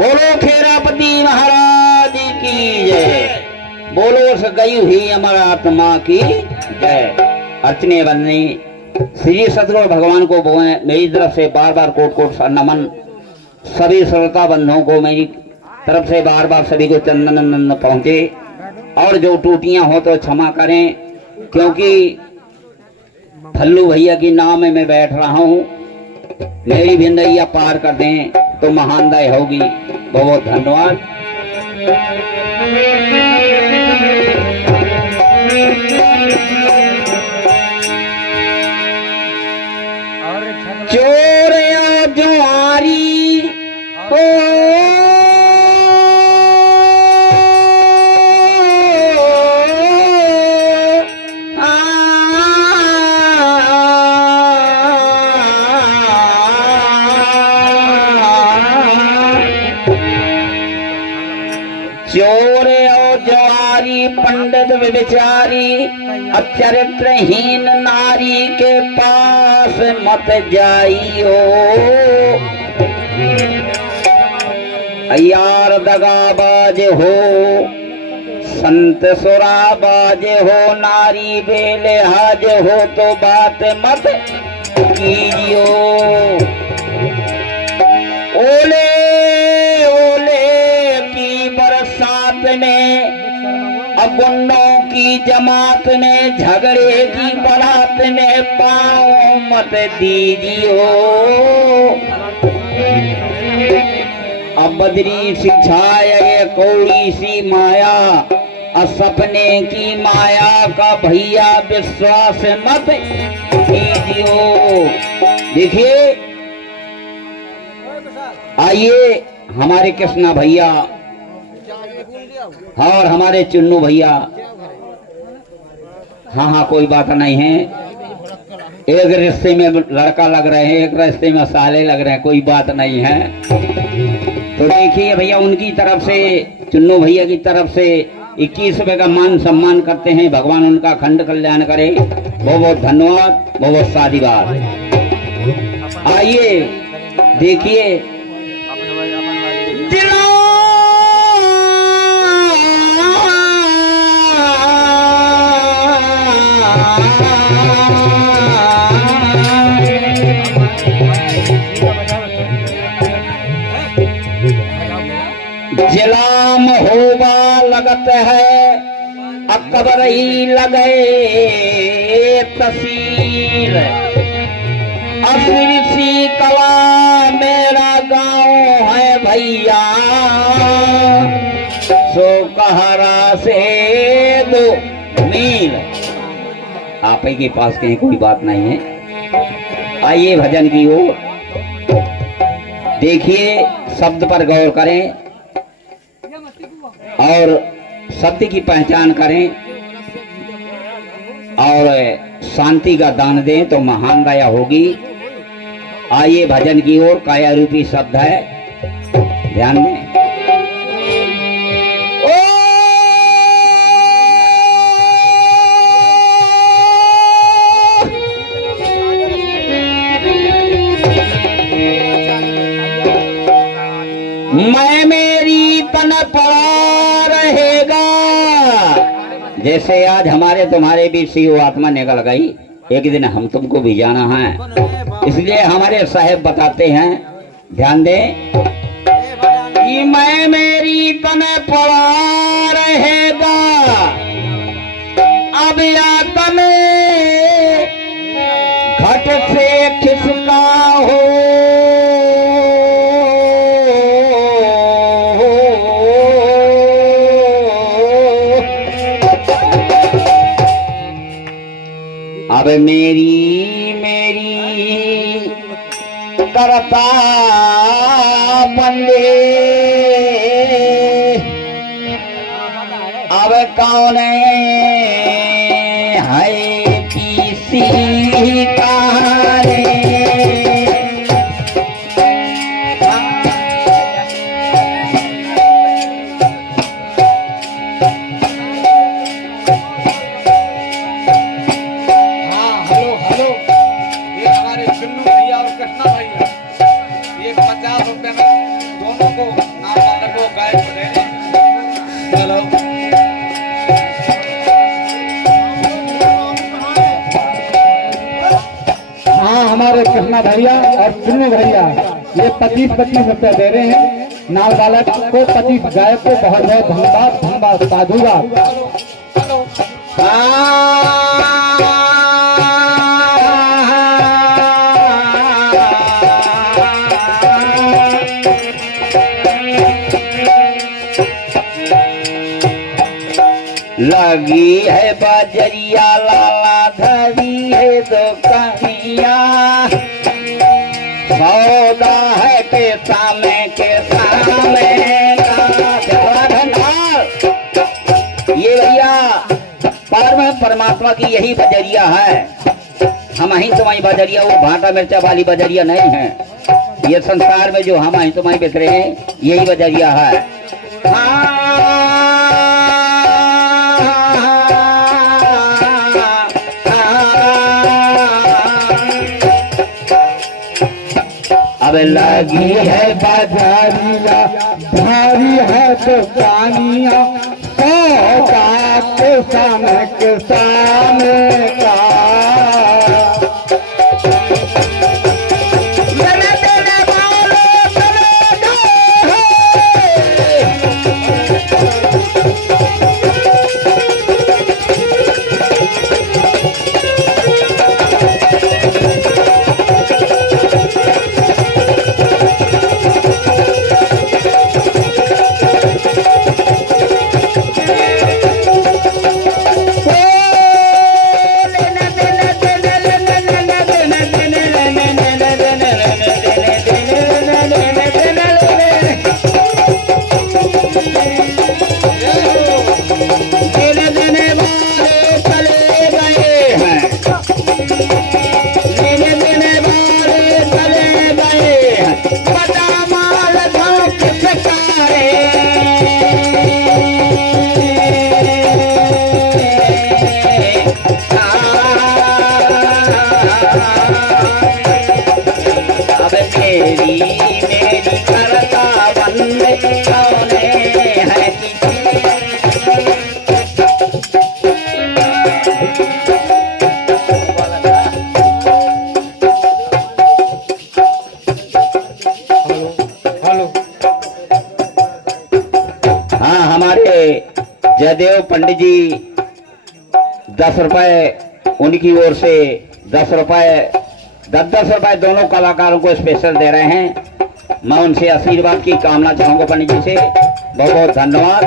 बोलो खेरापति महाराज की जय। बोलो गई हुई अमर आत्मा की जय। अर्चने बनने श्री सतगुरु भगवान को मेरी तरफ से बार बार कोट कोट नमन। सभी श्रोता बंधुओं को मेरी तरफ से बार बार सभी को चंदन नंदन पहुंचे। और जो टूटियां हो तो क्षमा करें, क्योंकि फल्लू भैया की नाव में मैं बैठ रहा हूं। मेरी भी नैया पार कर दें तो महान दया होगी। बहुत बहुत धन्यवाद। चोर या जुआरी ओ चोर और जवारी पंडित विचारी अचरित्रहीन नारी के पास मत जाइयो। यार दगाबाज हो संत सुराबाज हो नारी बेलिहाज हो तो बात मत कीजियो। ओले में अगुंडों की जमात में झगड़े की बारात में पाँव मत दीजियो। अब बदरी सिखाए ये कौड़ी सी माया सपने की माया का भैया विश्वास मत कीजियो। देखिए आइए हमारे कृष्णा भैया और हमारे चुन्नू भैया। हाँ कोई बात नहीं है। एक रिश्ते में लड़का लग रहे हैं, एक रिश्ते में साले लग रहे हैं, कोई बात नहीं है। तो देखिए भैया उनकी तरफ से चुन्नू भैया की तरफ से 21 रुपए का मान सम्मान करते हैं। भगवान उनका खंड कल्याण करे। बहुत बहुत धन्यवाद, बहुत बहुत साधुवाद। आइए देखिए जिलाम होवा लगत है अकबर ही लगे तसीर। सी कला मेरा गांव है भैया सो कहरा से 2 मील। आप ही के पास कहीं कोई बात नहीं है। आइए भजन की ओर देखिए, शब्द पर गौर करें और शब्द की पहचान करें और शांति का दान दें तो महान दया होगी। आइए भजन की ओर। काया रूपी शब्द है, ध्यान दें। मैं मेरी तन पड़ा रहेगा। जैसे आज हमारे तुम्हारे बीच से वो आत्मा निकल गई, एक दिन हम तुमको भी जाना है। इसलिए हमारे साहेब बताते हैं, ध्यान दें कि मैं मेरी तन पड़ा रहेगा। अब आत्म घट से खिसका हो अब मेरी करता बंदे अब कौन है किसी का चुन्नू भैया और कृष्णा भैया, ये 50 रुपए में दोनों को शर्मा भैया और चुन्नू भैया ये 25-25 रुपया दे रहे हैं। नाल बालक को 25 गायक को बहुत बहुत धन्यवाद। धन्यवाद साधुवाद। लगी है बजरिया लाला धरी है दुकानिया, सौदा है के सामने ये भैया परमात्मा की यही बजरिया है। हम ही तुम्हारी बजरिया, वो भाटा मिर्चा वाली बजरिया नहीं है। ये संसार में जो हम ही तुम्हारी बिक रहे हैं यही बजरिया है। अब लगी है बाजारिया भारी है दुकानिया, सौदा किसान का जयदेव पंडित जी 10 रुपए उनकी ओर से 10 रुपए 10-10 रुपए दोनों कलाकारों को स्पेशल दे रहे हैं। मैं उनसे आशीर्वाद की कामना चाहूंगा पंडित जी से। बहुत बहुत धन्यवाद,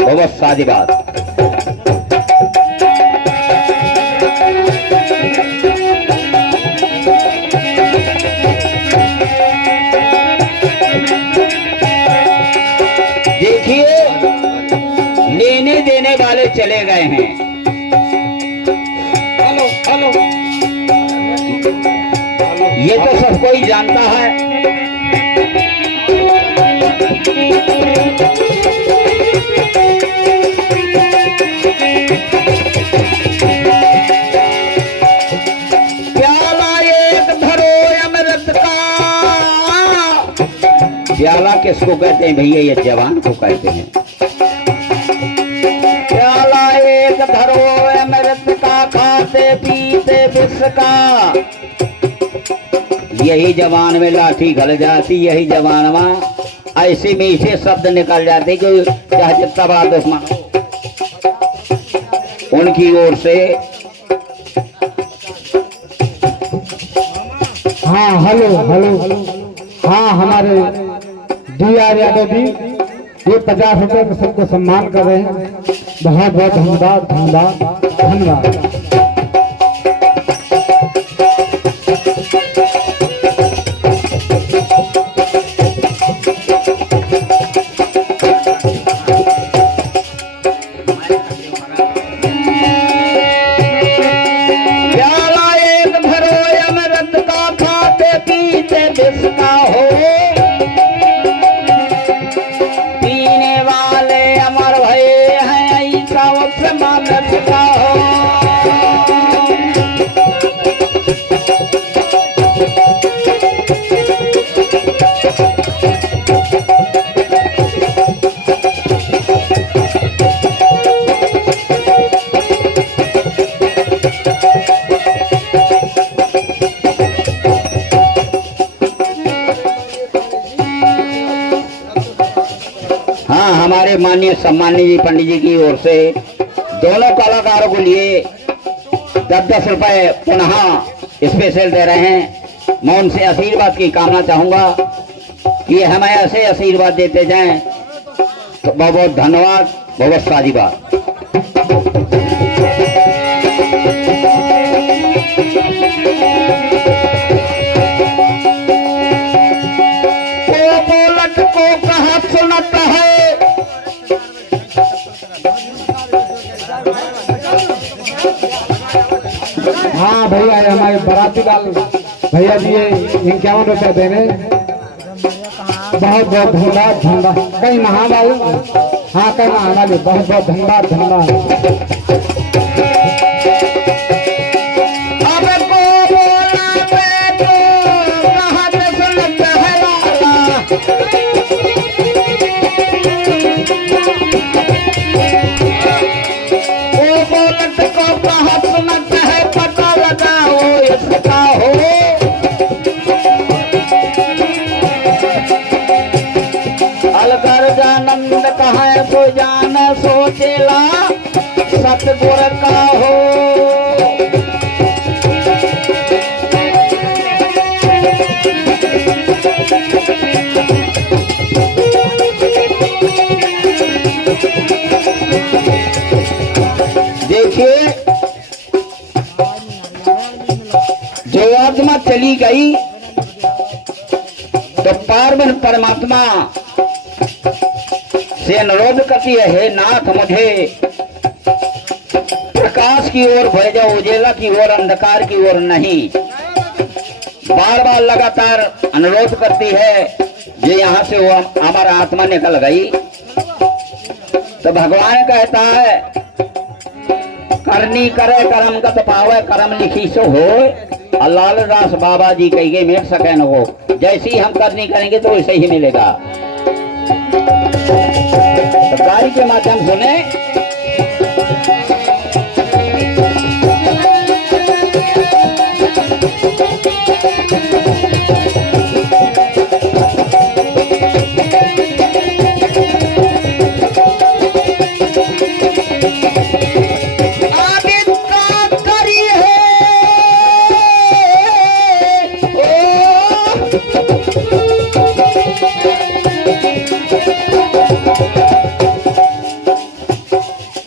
बहुत बहुत साधुवाद। देखिए लेने देने वाले चले गए हैं। हेलो हेलो ये तो सब कोई जानता है। प्याला एक धरो अमृत का, प्याला किसको कहते हैं भैया? ये जवान को कहते हैं। प्याला एक धरो अमृत का, खाते पीते विष का। यही जवान में लाठी गल जाती, यही जवान में ऐसे में ऐसे शब्द निकल जाते कि चाहे जितना बड़ा दुश्मन हो। उनकी ओर से हाँ हेलो हेलो हाँ हमारे DR यादव जी ये 50 रुपए का सबको सम्मान कर रहे हैं। बहुत बहुत धन्यवाद धन्यवाद धन्यवाद। हाँ, हमारे माननीय सम्माननीय जी पंडित जी की ओर से दोनों कलाकारों को लिए 10-10 रुपए पुनः स्पेशल दे रहे हैं। मैं उनसे आशीर्वाद की कामना चाहूंगा कि हमें ऐसे आशीर्वाद देते जाएं। तो बहुत बहुत धन्यवाद, बहुत बहुत साधुवाद। को कहा सुनता है, हाँ भैया, ये हमारे बाराती लाल भैया जी ये 51 रुपया दे रहे हैं। बहुत बहुत धन्यवाद, धन्यवाद। कई महाबाई, हाँ कई महाबाई, बहुत बहुत धन्यवाद, धन्यवाद। आनंद कहाँ सो जान सोचेला सतगुर का हो। देखिए, जो आत्मा चली गई तो पार्वन परमात्मा से अनुरोध करती है, हे नाथ मुझे प्रकाश की ओर भेजो, उजेला की ओर, अंधकार की ओर नहीं। बार बार लगातार अनुरोध करती है। जो यहाँ से वो हमारा आत्मा निकल गई तो भगवान कहता है, करनी करे कर्म का तो पावे, कर्म लिखी सो हो। लाल दास बाबा जी कही मिल सके न हो। जैसी हम करनी करेंगे तो वैसे ही मिलेगा। तो कार्य के माध्यम सुने।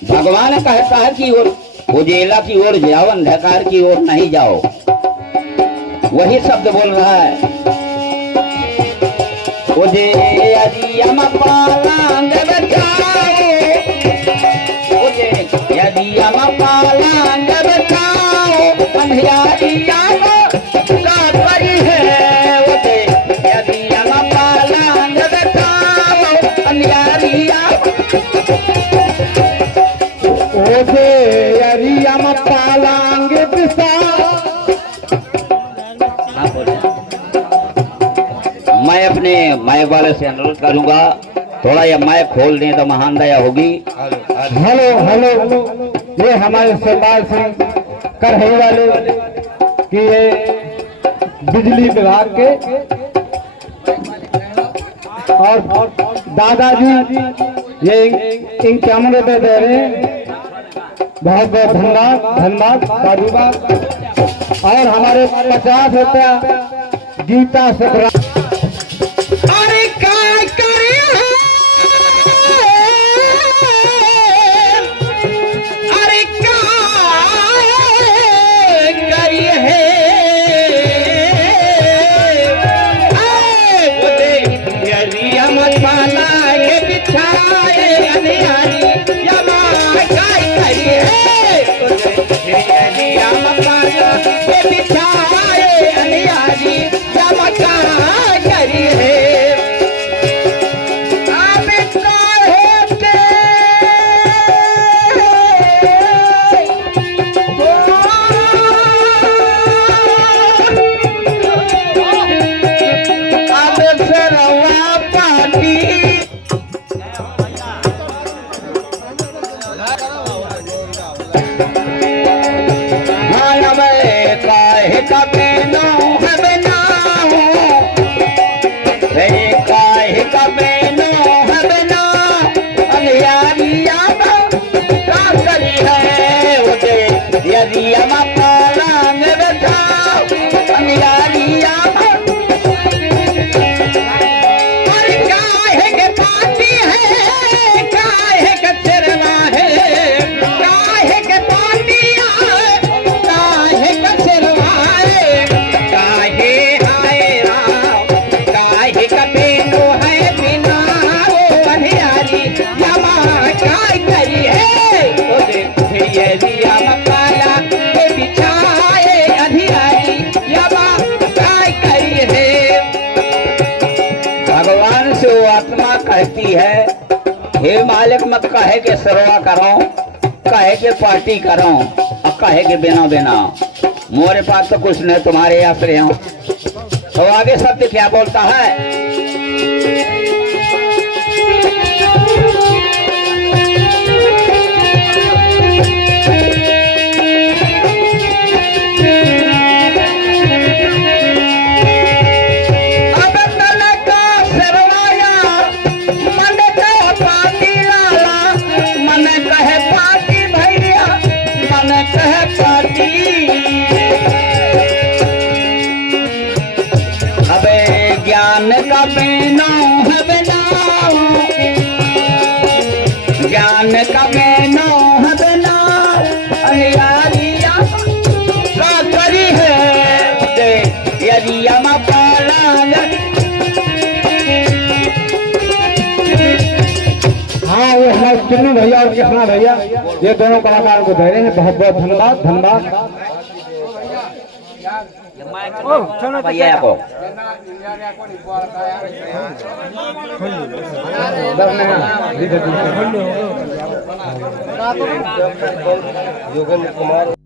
भगवान कहता है कि ओर उजेला की ओर जाओ, अंधकार की ओर नहीं जाओ। वही शब्द बोल रहा है, उजेयम पालांग बचाओ, उजेयम पालांग बचाओ, अंधियारिया का परी है, उजेयम पालांग बचाओ, अंधियारिया अरियम पालांग दिशा। मैं अपने माइक वाले से अनुरोध करूंगा, थोड़ा ये माइक खोल दें तो महान दया होगी। हेलो हेलो, ये हमारे सरदार सिंह करही वाले कि ये बिजली विभाग के और दादाजी ये 51 रुपए दे रहे हैं। बहुत बहुत धन्यवाद, धन्यवाद, साधुवाद। और हमारे 50 रुपया गीता से। अरे क्या करे, अरे क्या करी है, ये बिछाए अनियारी यमा काय करी है, ये बिछाए अनियारी यमा काय करी है। बेनती है, हे मालिक मत कहे के सरवा करो, कहे के पार्टी करो और कहे के बिना बिना मोरे पास तो कुछ नहीं, तुम्हारे आश्रय हूं। तो आगे सत्य क्या बोलता है? ज्ञान का बेनो है बनाओ, ज्ञान का बेनो है बनाओ, अनियारिया का करी है दे यरिया मा पाला। हाँ, ये हमारे चिन्नू भैया और कृष्णा भैया, ये दोनों कलाकार को दे रहे हैं। बहुत बहुत धन्यवाद, धन्यवाद भैया को। योगेंद्र कुमार।